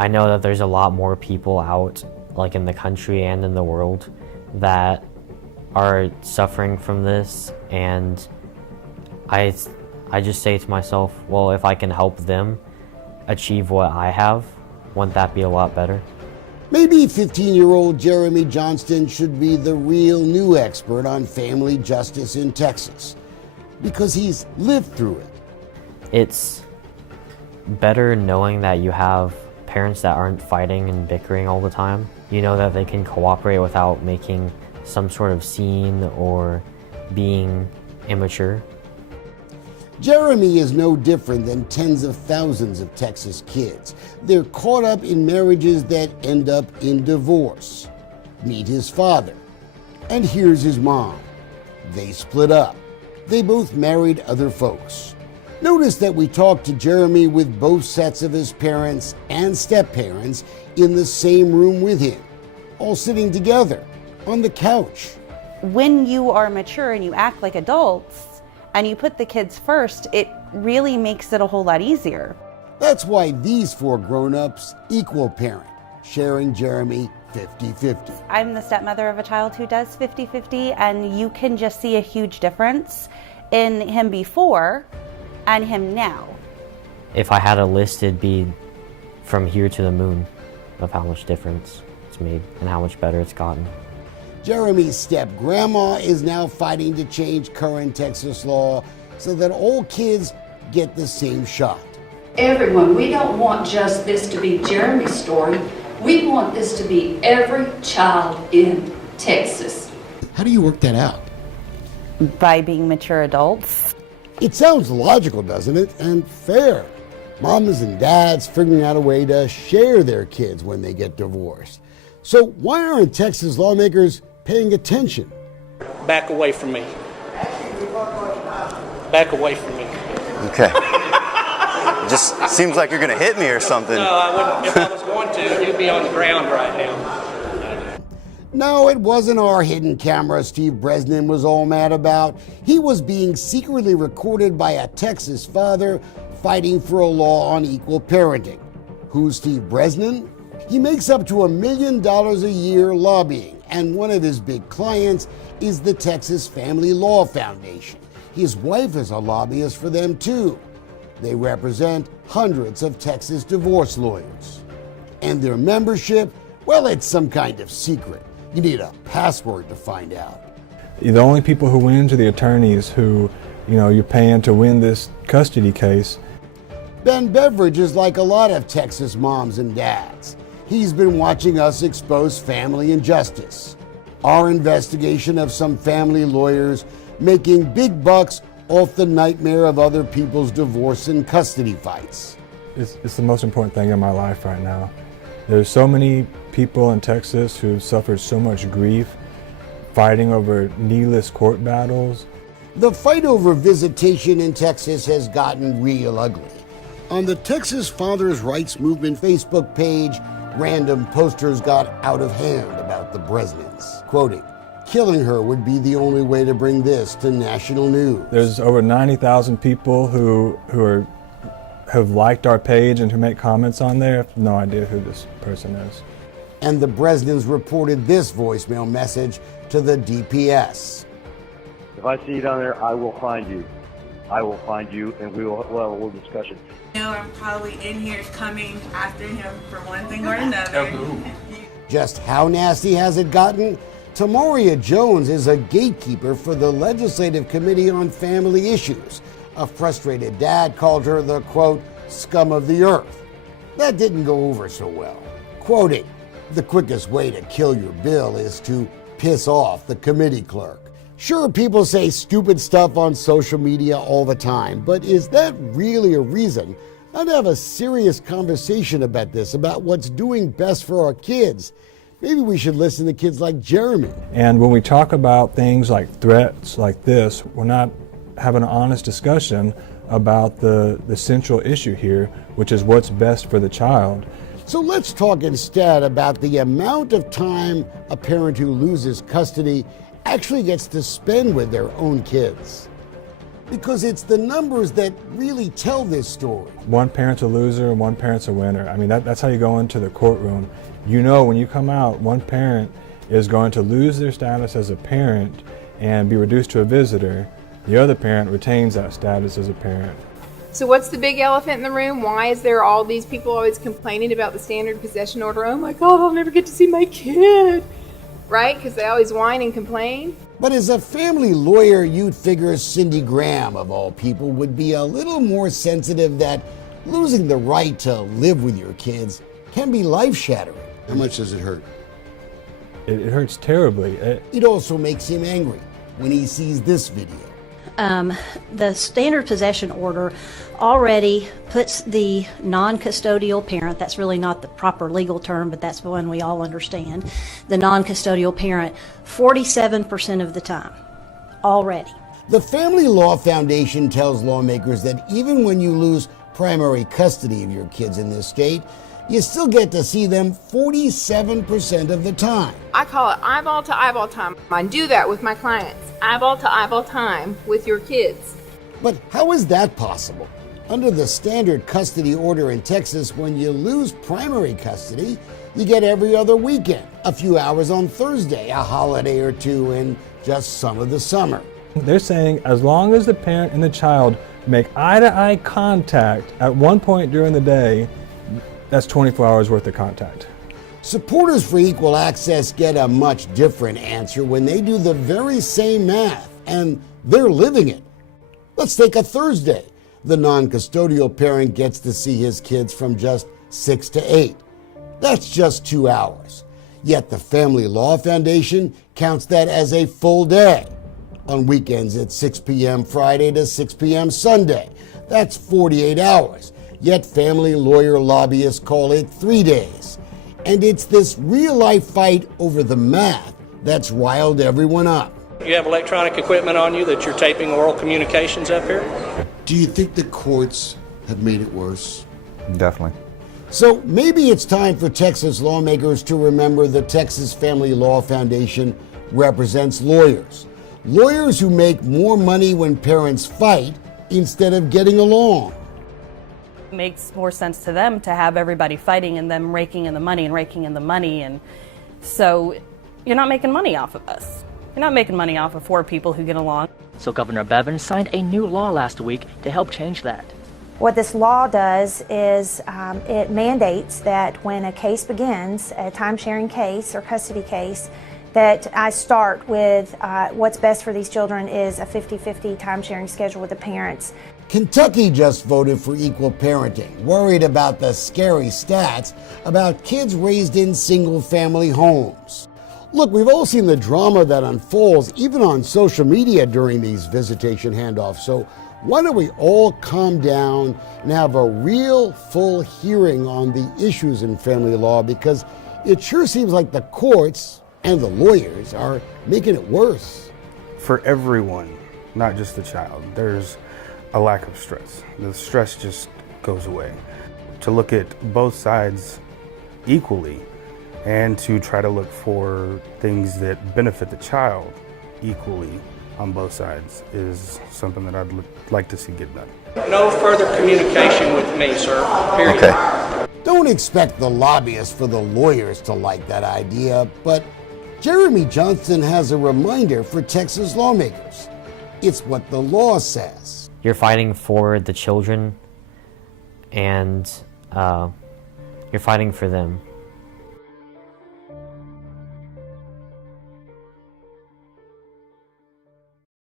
I know that there's a lot more people out, like in the country and in the world, that are suffering from this, and I just say to myself, well, if I can help them achieve what I have, wouldn't that be a lot better? Maybe 15-year-old Jeremy Johnston should be the real new expert on family justice in Texas, because he's lived through it. It's better knowing that you have parents that aren't fighting and bickering all the time. You know that they can cooperate without making some sort of scene or being immature. Jeremy is no different than tens of thousands of Texas kids. They're caught up in marriages that end up in divorce. Meet his father. And here's his mom. They split up. They both married other folks. Notice that we talked to Jeremy with both sets of his parents and step-parents in the same room with him, all sitting together on the couch. When you are mature and you act like adults, and you put the kids first, it really makes it a whole lot easier. That's why these four grown-ups equal parent, sharing Jeremy 50-50. I'm the stepmother of a child who does 50-50, and you can just see a huge difference in him before and him now. If I had a list, it'd be from here to the moon of how much difference it's made and how much better it's gotten. Jeremy's step-grandma is now fighting to change current Texas law so that all kids get the same shot. Everyone, we don't want just this to be Jeremy's story. We want this to be every child in Texas. How do you work that out? By being mature adults. It sounds logical, doesn't it? And fair. Mamas and dads figuring out a way to share their kids when they get divorced. So why aren't Texas lawmakers paying attention? Back away from me. Back away from me. Okay. Just seems like you're going to hit me or something. No, I wouldn't. If I was going to, you'd be on the ground right now. No, it wasn't our hidden camera Steve Bresnan was all mad about. He was being secretly recorded by a Texas father fighting for a law on equal parenting. Who's Steve Bresnan? He makes up to $1 million a year lobbying, and one of his big clients is the Texas Family Law Foundation. His wife is a lobbyist for them too. They represent hundreds of Texas divorce lawyers. And their membership, well, it's some kind of secret. You need a password to find out. The only people who win are the attorneys who, you're paying to win this custody case. Ben Beveridge is like a lot of Texas moms and dads. He's been watching us expose family injustice. Our investigation of some family lawyers making big bucks off the nightmare of other people's divorce and custody fights. It's the most important thing in my life right now. There's so many people in Texas who suffered so much grief fighting over needless court battles. The fight over visitation in Texas has gotten real ugly. On the Texas Fathers' Rights Movement Facebook page, random posters got out of hand about the Bresnans, quoting, "Killing her would be the only way to bring this to national news." There's over 90,000 people who have liked our page and who make comments on there. I have no idea who this person is. And the Bresnans reported this voicemail message to the DPS. "If I see you down there, I will find you. I will find you, and we'll have a little discussion." I'm probably in here coming after him for one thing or another. Just how nasty has it gotten? Tamaria Jones is a gatekeeper for the Legislative Committee on Family Issues. A frustrated dad called her the, quote, scum of the earth. That didn't go over so well. Quoting, "The quickest way to kill your bill is to piss off the committee clerk." Sure, people say stupid stuff on social media all the time, but is that really a reason not to have a serious conversation about this, about what's doing best for our kids? Maybe we should listen to kids like Jeremy. And when we talk about things like threats like this, we're not having an honest discussion about the central issue here, which is what's best for the child. So let's talk instead about the amount of time a parent who loses custody actually gets to spend with their own kids. because it's the numbers that really tell this story. One parent's a loser and one parent's a winner. I mean, that's how you go into the courtroom. You know, when you come out, one parent is going to lose their status as a parent and be reduced to a visitor. The other parent retains that status as a parent. So what's the big elephant in the room? Why is there all these people always complaining about the standard possession order? Oh my God, I'll never get to see my kid. Right? Because they always whine and complain. But as a family lawyer, you'd figure Cindy Graham, of all people, would be a little more sensitive that losing the right to live with your kids can be life-shattering. How much does it hurt? It hurts terribly. It also makes him angry when he sees this video. The standard possession order already puts the non-custodial parent, that's really not the proper legal term, but that's the one we all understand, the non-custodial parent 47% of the time already. The Family Law Foundation tells lawmakers that even when you lose primary custody of your kids in this state, you still get to see them 47% of the time. I call it eyeball to eyeball time. I do that with my clients. Eyeball to eyeball time with your kids. But how is that possible? Under the standard custody order in Texas, when you lose primary custody, you get every other weekend, a few hours on Thursday, a holiday or two in just some of the summer. They're saying as long as the parent and the child make eye-to-eye contact at one point during the day, that's 24 hours worth of contact. Supporters for equal access get a much different answer when they do the very same math, and they're living it. Let's take a Thursday. The non-custodial parent gets to see his kids from just 6 to 8. That's just 2 hours. Yet the Family Law Foundation counts that as a full day. On weekends, it's 6 p.m. Friday to 6 p.m. Sunday. That's 48 hours. Yet family lawyer lobbyists call it 3 days. And it's this real-life fight over the math that's riled everyone up. You have electronic equipment on you that you're taping oral communications up here? Do you think the courts have made it worse? Definitely. So maybe it's time for Texas lawmakers to remember the Texas Family Law Foundation represents lawyers. Lawyers who make more money when parents fight instead of getting along. It makes more sense to them to have everybody fighting and them raking in the money and raking in the money. And so you're not making money off of us. You're not making money off of 4 people who get along. So Governor Bevin signed a new law last week to help change that. What this law does is it mandates that when a case begins, a time-sharing case or custody case, that I start with what's best for these children is a 50-50 time-sharing schedule with the parents. Kentucky just voted for equal parenting, worried about the scary stats about kids raised in single-family homes. Look, we've all seen the drama that unfolds even on social media during these visitation handoffs, so why don't we all calm down and have a real full hearing on the issues in family law, because it sure seems like the courts and the lawyers are making it worse. For everyone, not just the child, there's a lack of stress. The stress just goes away. To look at both sides equally and to try to look for things that benefit the child equally on both sides is something that I'd like to see get done. No further communication with me, sir. Period. Okay. Don't expect the lobbyists for the lawyers to like that idea, but Jeremy Johnston has a reminder for Texas lawmakers. It's what the law says. You're fighting for the children, and you're fighting for them.